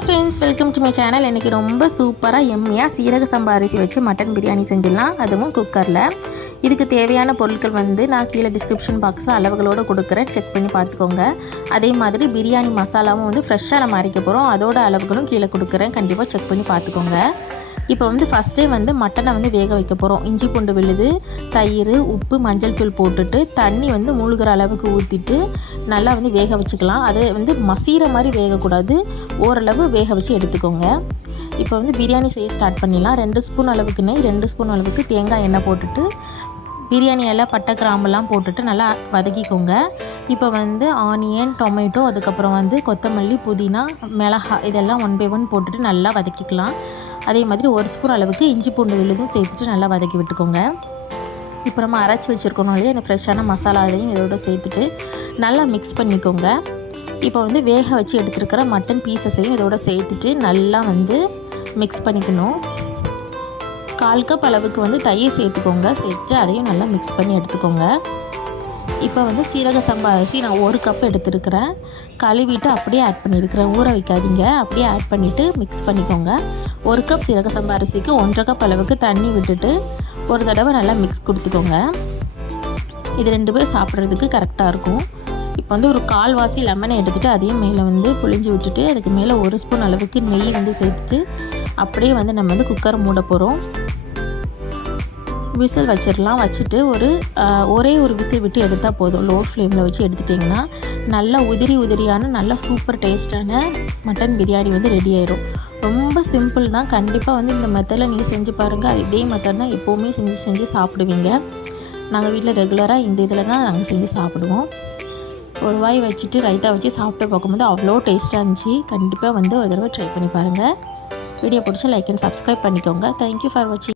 Hi friends, welcome to my channel. இன்றைக்கி ரொம்ப சூப்பராக எம்மியாக சீரக சம்பா அரிசி வச்சு மட்டன் பிரியாணி செஞ்சிடலாம், அதுவும் குக்கரில். இதுக்கு தேவையான பொருட்கள் நான் கீழே டிஸ்கிரிப்ஷன் பாக்ஸில் அளவுகளோடு கொடுக்குறேன், செக் பண்ணி பார்த்துக்கோங்க. அதே மாதிரி பிரியாணி மசாலாவும் ஃப்ரெஷ்ஷாக நம்ம அரைக்க போகிறோம், அதோட அளவுகளும் கீழே கொடுக்குறேன், கண்டிப்பாக செக் பண்ணி பார்த்துக்கோங்க. இப்போ ஃபஸ்ட்டே மட்டனை வேக வைக்க போகிறோம். இஞ்சி பூண்டு விழுது, தயிர், உப்பு, மஞ்சள் தூள் போட்டுட்டு தண்ணி மூழ்கிற அளவுக்கு ஊற்றிட்டு நல்லா வேக வச்சுக்கலாம். அது மசீர மாதிரி வேகக்கூடாது, ஓரளவு வேக வச்சு எடுத்துக்கோங்க. இப்போ பிரியாணி செய்ய ஸ்டார்ட் பண்ணிடலாம். 2 ஸ்பூன் அளவுக்கு நெய், 2 ஸ்பூன் அளவுக்கு தேங்காய் எண்ணெய் போட்டுட்டு பிரியாணி எல்லாம் பட்டை கிராம்பெல்லாம் போட்டுட்டு நல்லா வதக்கிக்கோங்க. இப்போ ஆனியன், டொமேட்டோ, அதுக்கப்புறம் கொத்தமல்லி, புதினா, மிளகாய் இதெல்லாம் 1 by 1 போட்டுட்டு நல்லா வதக்கிக்கலாம். அதே மாதிரி 1 ஸ்பூன் அளவுக்கு இஞ்சி பூண்டு விழுதும் சேர்த்துட்டு நல்லா வதக்கி விட்டுக்கோங்க. இப்போ நம்ம அரைச்சி வச்சுருக்கணும் இல்லையா, இந்த ஃப்ரெஷ்ஷான மசாலா அதையும் இதோட சேர்த்துட்டு நல்லா மிக்ஸ் பண்ணிக்கோங்க. இப்போ வேக வச்சு எடுத்துருக்கிற மட்டன் பீசஸையும் இதோட சேர்த்துட்டு நல்லா மிக்ஸ் பண்ணிக்கணும். 1/4 கப் அளவுக்கு தயிர் சேர்த்துக்கோங்க. சேர்த்துட்டு அதையும் நல்லா மிக்ஸ் பண்ணி எடுத்துக்கோங்க. இப்போ சீரக சம்பா அரிசி நான் 1 கப் எடுத்துருக்கிறேன், கழுவிட்டு அப்படியே ஆட் பண்ணியிருக்கிறேன், ஊற வைக்காதீங்க. அப்படியே ஆட் பண்ணிவிட்டு மிக்ஸ் பண்ணிக்கோங்க. 1 கப் சீரக சம்பா அரிசிக்கு 1/2 கப் அளவுக்கு தண்ணி விட்டுட்டு ஒரு தடவை நல்லா மிக்ஸ் கொடுத்துக்கோங்க. இது 2 பேர் சாப்பிட்றதுக்கு கரெக்டாக இருக்கும். இப்போ ஒரு 1/4 வாசி லெமனை எடுத்துகிட்டு அதையும் மேலே புழிஞ்சு விட்டுட்டு அதுக்கு மேலே 1 ஸ்பூன் அளவுக்கு நெய் சேர்த்துட்டு அப்படியே நம்ம குக்கரை மூட போகிறோம். விசில் வச்சிடலாம். வச்சுட்டு ஒரே ஒரு விசில் விட்டு எடுத்தால் போதும். லோ ஃப்ளேமில் வச்சு எடுத்துட்டிங்கன்னா நல்லா உதிரியான நல்லா சூப்பர் டேஸ்ட்டான மட்டன் பிரியாணி ரெடி ஆயிடும். ரொம்ப சிம்பிள் தான். கண்டிப்பாக இந்த மெத்தடில் நீங்கள் செஞ்சு பாருங்கள். இதே மெத்தட் தான் எப்போவுமே செஞ்சு சாப்பிடுவீங்க. நாங்கள் வீட்டில் ரெகுலராக இந்த இதில் தான் நாங்கள் செஞ்சு சாப்பிடுவோம். ஒரு வாய் வச்சுட்டு ரைத்தா வச்சு சாப்பிட்டு பார்க்கும்போது அவ்வளோ டேஸ்ட்டாக இருந்துச்சு. கண்டிப்பாக ஒரு தடவை ட்ரை பண்ணி பாருங்கள். வீடியோ பிடிச்சா லைக் அண்ட் சப்ஸ்கிரைப் பண்ணிக்கோங்க. தேங்க்யூ ஃபார் வாட்சிங்.